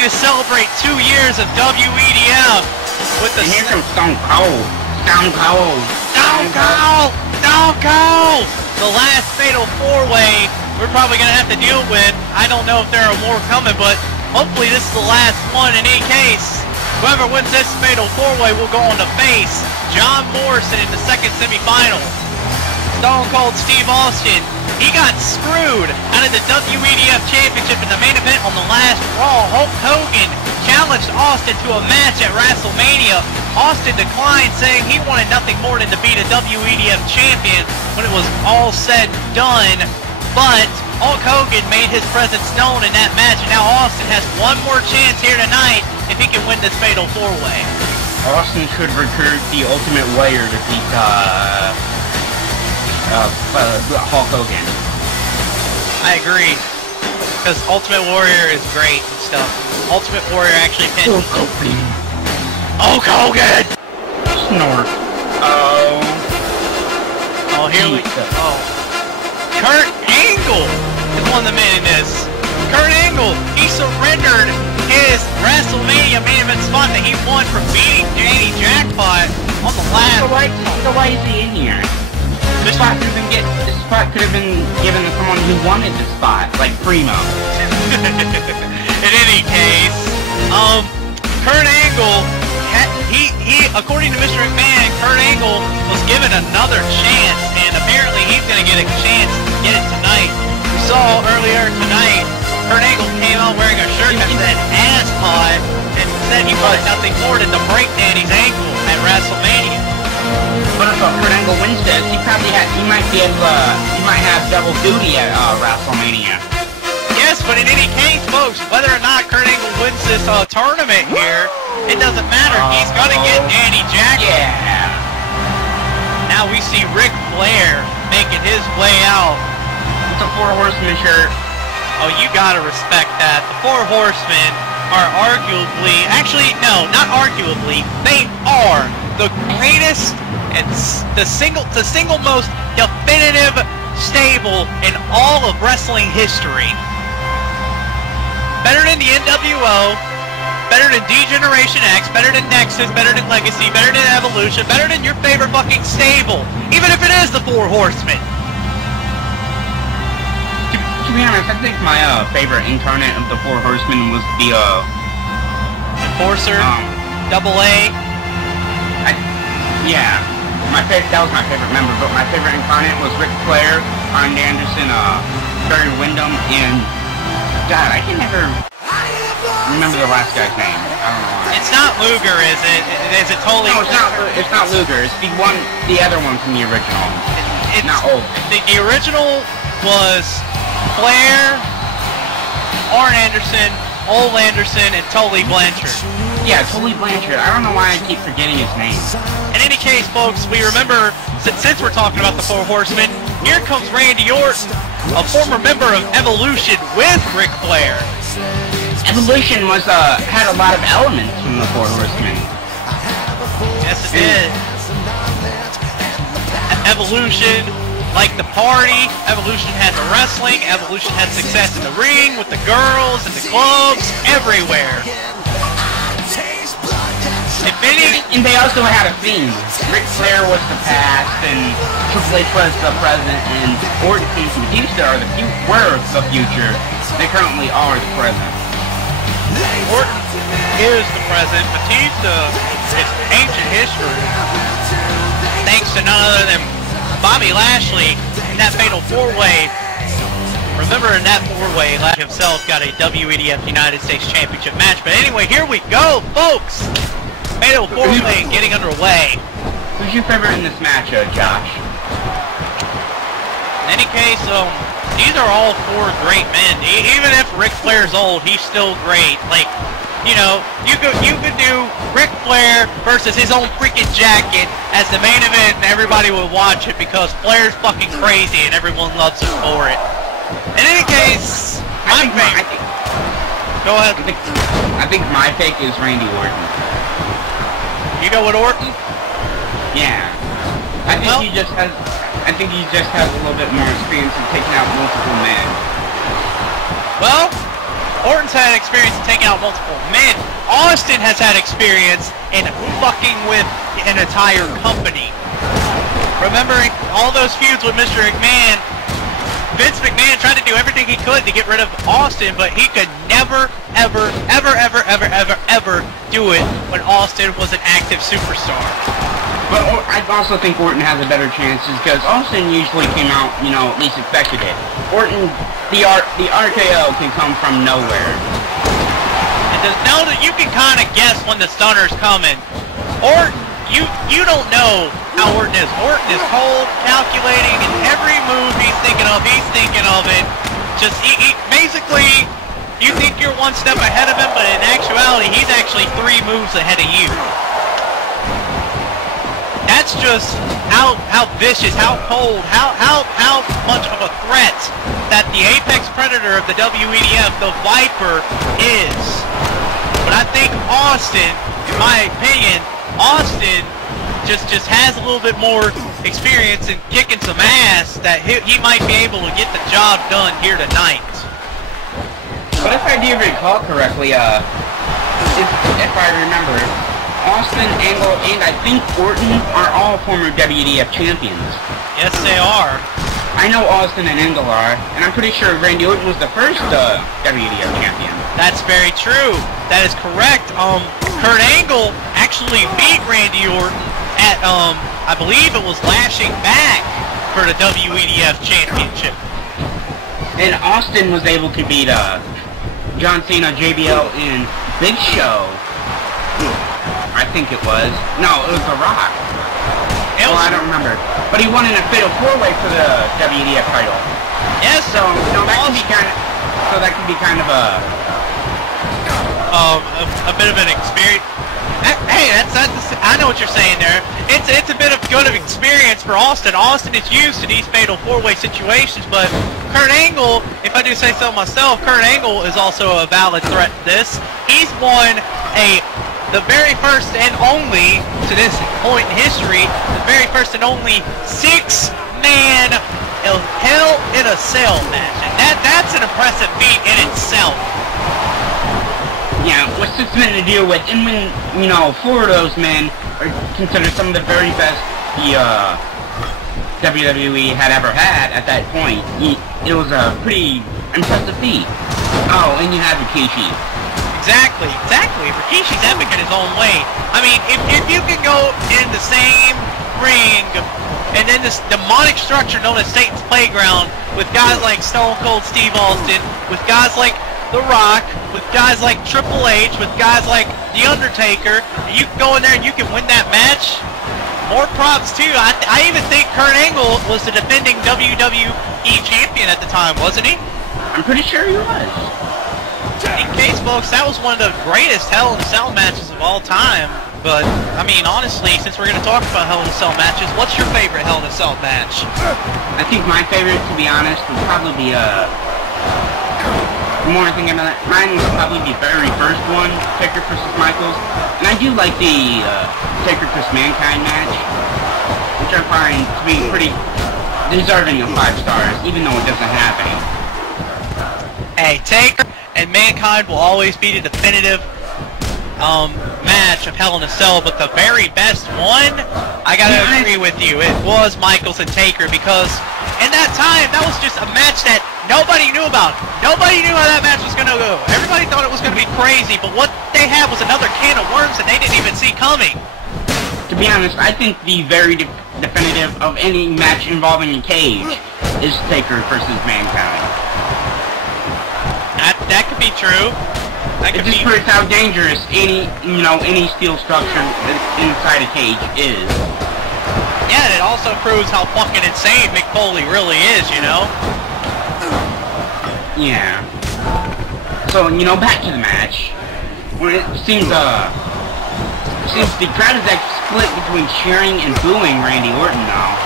ready to celebrate 2 years of WEDF with the... And here comes Stone Cold. Stone Cold. Stone Cold! Stone Cold! The last Fatal 4-Way we're probably going to have to deal with. I don't know if there are more coming, but hopefully this is the last one. In any case, whoever wins this Fatal 4-Way will go on to face John Morrison in the second semifinal. Stone Cold Steve Austin, he got screwed out of the WEDF Championship in the main event on the last Raw. Hulk Hogan challenged Austin to a match at WrestleMania. Austin declined, saying he wanted nothing more than to be the WEDF champion when it was all said and done. But Hulk Hogan made his presence known in that match, and now Austin has one more chance here tonight if he can win this Fatal 4-Way. Austin should recruit the Ultimate Warrior to beat Hulk Hogan. I agree, because Ultimate Warrior is great and stuff. Ultimate Warrior actually pinned Hulk Hogan! Snort. Oh, here we go. Oh. Kurt Angle is one of the men in this. Kurt Angle, he surrendered his WrestleMania main event spot that he won from beating Danny Jackpot on the last. So why is he in here? This spot could have been given to someone who wanted the spot, like Primo. In any case, Kurt Angle, according to Mr. McMahon, Kurt Angle was given another chance, and apparently he's going to get a chance to get it tonight. We saw earlier tonight, Kurt Angle came out wearing a shirt that said Asspot, and said he wanted nothing more than to break Danny's ankle at WrestleMania. But if Kurt Angle wins this, he might have double duty at WrestleMania. Yes, but in any case, folks, whether or not Kurt Angle wins this tournament here, it doesn't matter. He's gonna get Danny Jackpot. Yeah. Now we see Ric Flair making his way out with the Four Horsemen shirt. Oh, you gotta respect that. The Four Horsemen are arguably, actually, no, not arguably, they are the greatest and the single most definitive stable in all of wrestling history. Better than the NWO, better than D-Generation X, better than Nexus, better than Legacy, better than Evolution, better than your favorite fucking stable, even if it is the Four Horsemen. To be honest, I think my favorite incarnate of the Four Horsemen was the Enforcer, Double A. Yeah, that was my favorite member, but my favorite incarnate was Ric Flair, Arn Anderson, Barry Windham, and God, I can never remember the last guy's name. I don't know why. It's not Luger, is it? Is it totally? No, it's not Luger. It's the other one from the original. It's not old. The original was Flair, Arn Anderson, Ole Anderson, and Tully Blanchard. Yeah, Tully Blanchard. I don't know why I keep forgetting his name. In any case, folks, we remember, since we're talking about the Four Horsemen, here comes Randy Orton, a former member of Evolution with Ric Flair. Evolution was had a lot of elements from the Four Horsemen. Yes, it did. Evolution, like the party, Evolution had the wrestling, Evolution had success in the ring, with the girls, and the clubs, everywhere. And they also had a theme. Ric Flair was the past, and Triple H was the present, and Orton and Batista were the future. They currently are the present. Orton is the present. Batista is ancient history. Thanks to none other than Bobby Lashley in that Fatal 4-Way. Remember, in that 4-Way, Lashley himself got a WEDF United States Championship match. But anyway, here we go, folks! Fatal 4-Way getting underway. Who's your favorite in this match, Josh? In any case, these are all four great men. Even if Ric Flair's old, he's still great. Like, you know, you could do Ric Flair versus his own freaking jacket as the main event, and everybody would watch it because Flair's fucking crazy and everyone loves him for it. In any case, go ahead. I think my pick is Randy Orton. You go with Orton? Yeah. I think he just has a little bit more experience in taking out multiple men. Well, Orton's had experience in taking out multiple men. Austin has had experience in fucking with an entire company. Remembering all those feuds with Mr. McMahon, Vince McMahon tried to do everything he could to get rid of Austin, but he could never, ever do it when Austin was an active superstar. But I also think Orton has a better chance because Austin usually came out, you know, at least expected it. Orton, the RKO can come from nowhere. And now that you can kind of guess when the stunner's coming. Orton, you don't know how Orton is. Orton is cold, calculating, and every move he's thinking of it. Just basically, you think you're one step ahead of him, but in actuality, he's actually 3 moves ahead of you. That's just how vicious, how cold, how much of a threat that the apex predator of the WEDF, the Viper, is. But I think Austin, in my opinion, Austin just has a little bit more experience in kicking some ass that he might be able to get the job done here tonight. But if I do recall correctly, if I remember, Austin, Angle, and I think Orton are all former WEDF champions. Yes, they are. I know Austin and Angle are, and I'm pretty sure Randy Orton was the first WEDF champion. That's very true. That is correct. Kurt Angle actually beat Randy Orton at, I believe it was Lashing Back for the WEDF championship. And Austin was able to beat John Cena, JBL, and Big Show. I think it was. No, it was The Rock. I don't remember. But he won in a fatal 4-way for the WEDF title. Yes. So that can be kind of. So that can be kind of a bit of an experience. Hey, that's I know what you're saying there. It's a bit of good of experience for Austin. Austin is used to these fatal 4-way situations, but Kurt Angle, if I do say so myself, Kurt Angle is also a valid threat to this. He's won the very first and only, to this point in history, the very first and only 6-man Hell in a Cell match. And that's an impressive feat in itself. Yeah, with 6 men to deal with, and when, you know, 4 of those men are considered some of the very best the WWE had ever had at that point, it was a pretty impressive feat. Oh, and you have Rikishi. Exactly. Rikishi's epic in his own way. I mean, if you can go in the same ring and in this demonic structure known as Satan's Playground with guys like Stone Cold Steve Austin, with guys like The Rock, with guys like Triple H, with guys like The Undertaker, and you can go in there and you can win that match, more props too. I even think Kurt Angle was the defending WWE champion at the time, wasn't he? I'm pretty sure he was. In case, folks, that was one of the greatest Hell in a Cell matches of all time. But, I mean, honestly, since we're going to talk about Hell in a Cell matches, what's your favorite Hell in a Cell match? I think my favorite, to be honest, would probably be, the more I think about it, mine would probably be the very first one, Taker vs. Michaels. And I do like the, Taker vs. Mankind match, which I find to be pretty deserving of 5 stars, even though it doesn't have any. Hey, Taker and Mankind will always be the definitive match of Hell in a Cell, but the very best one, I gotta agree with you, it was Michaels and Taker, because in that time, that was just a match that nobody knew about. Nobody knew how that match was gonna go. Everybody thought it was gonna be crazy, but what they had was another can of worms that they didn't even see coming. To be honest, I think the very definitive of any match involving a cage is Taker versus Mankind. That could be true. It just proves how dangerous any steel structure inside a cage is. Yeah, and it also proves how fucking insane Mick Foley really is, you know? Yeah. So, back to the match. Where it seems the crowd is actually split between cheering and booing Randy Orton now.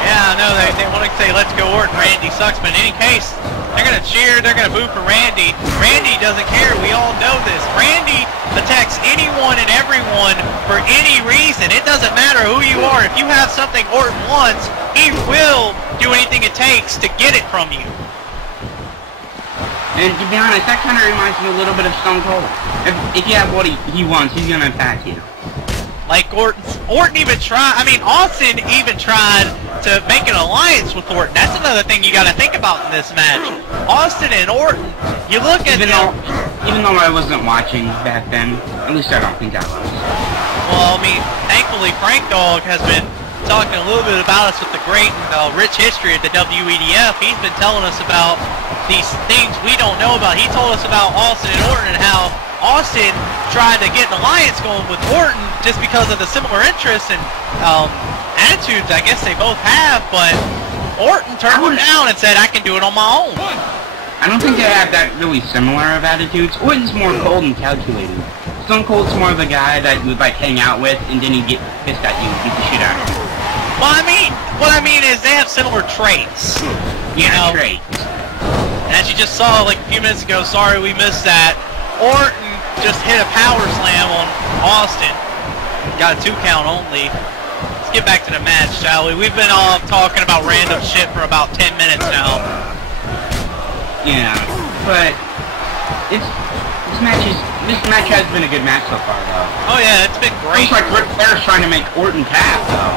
Yeah, I know, they want to say, let's go Orton, Randy sucks, but in any case, they're going to cheer, they're going to boo for Randy. Randy doesn't care, we all know this. Randy attacks anyone and everyone for any reason. It doesn't matter who you are. If you have something Orton wants, he will do anything it takes to get it from you. And to be honest, that kind of reminds me a little bit of Stone Cold. If you have what he wants, he's gonna attack you. Like Orton even tried, I mean, Austin even tried to make an alliance with Orton. That's another thing you gotta think about in this match. Austin and Orton, you look at even though I wasn't watching back then, at least I don't think I was. Well, I mean, thankfully Frank Dog has been talking a little bit about us with the great rich history of the WEDF. He's been telling us about these things we don't know about. He told us about Austin and Orton and how Austin tried to get an alliance going with Orton just because of the similar interests and attitudes I guess they both have, but Orton turned him down and said, I can do it on my own. I don't think they have that really similar of attitudes. Orton's more cold and calculated. Stone Cold's more of the guy that you would like hang out with and then he'd get pissed at you and beat the shit out of you. Well, what I mean is they have similar traits. You know? Traits. As you just saw like a few minutes ago, sorry we missed that. Orton just hit a power slam on Austin. Got a 2 count only. Let's get back to the match, shall we? We've been all talking about random shit for about 10 minutes now. Yeah, but this match has been a good match so far, though. Oh yeah, it's been great. Looks like Ric Flair's trying to make Orton tap, though.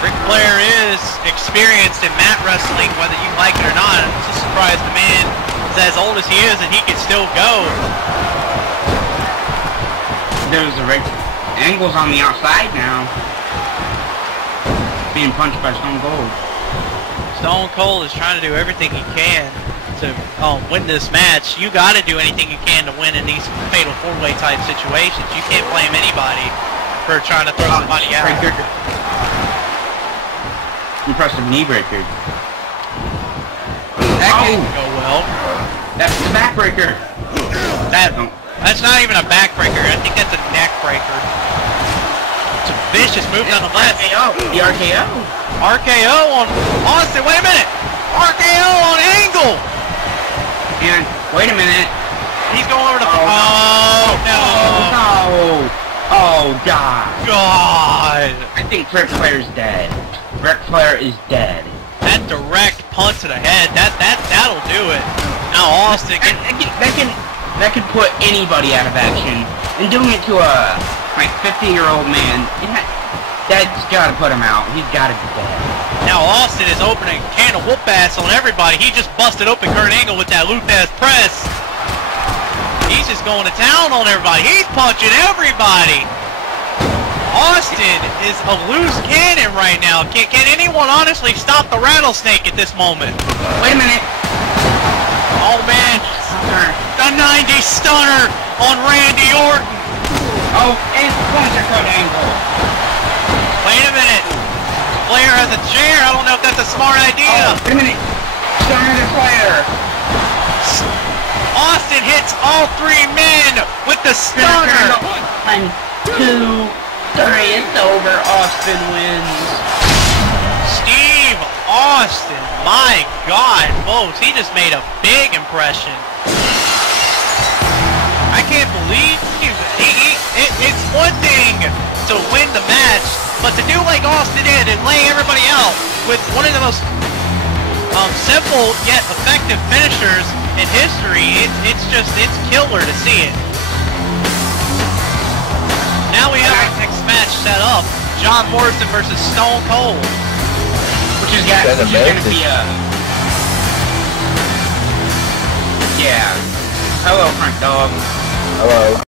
Ric Flair is experienced in mat wrestling, whether you like it or not. I'm just surprised the man is as old as he is and he can still go. There's a Angle's on the outside now. Being punched by Stone Cold. Stone Cold is trying to do everything he can to win this match. You got to do anything you can to win in these fatal 4-way type situations. You can't blame anybody for trying to throw somebody out. Impressive knee breaker. That didn't go well. That's the backbreaker. That's not even a backbreaker. I think that's a neck breaker. It's a vicious move on the left. The RKO. RKO on Austin. Wait a minute. RKO on Angle. And wait a minute. He's going over to. Oh no. Oh God. God. I think Ric Flair's dead. Ric Flair is dead. That direct punch to the head. That'll do it. Now Austin. That could put anybody out of action. And doing it to a like 50-year-old man, that's gotta put him out. He's gotta be dead. Now Austin is opening a can of whoop ass on everybody. He just busted open Kurt Angle with that loop ass press. He's just going to town on everybody. He's punching everybody. Austin is a loose cannon right now. Can anyone honestly stop the rattlesnake at this moment? Wait a minute. Oh man. The 90s stunner on Randy Orton. Oh, and punch Kurt Angle. Wait a minute. Flair has a chair. I don't know if that's a smart idea. Oh, wait a minute. Stunner to Flair. Austin hits all 3 men with the stunner. 1, 2, 3. It's over. Austin wins. Steve Austin. My God, folks. He just made a big impression. I can't believe it's one thing to win the match, but to do like Austin did and lay everybody out with one of the most simple yet effective finishers in history, it's killer to see it. Now we have our next match set up: John Morrison versus Stone Cold, which is gonna be a yeah. Hello, Frank Dog. Hello.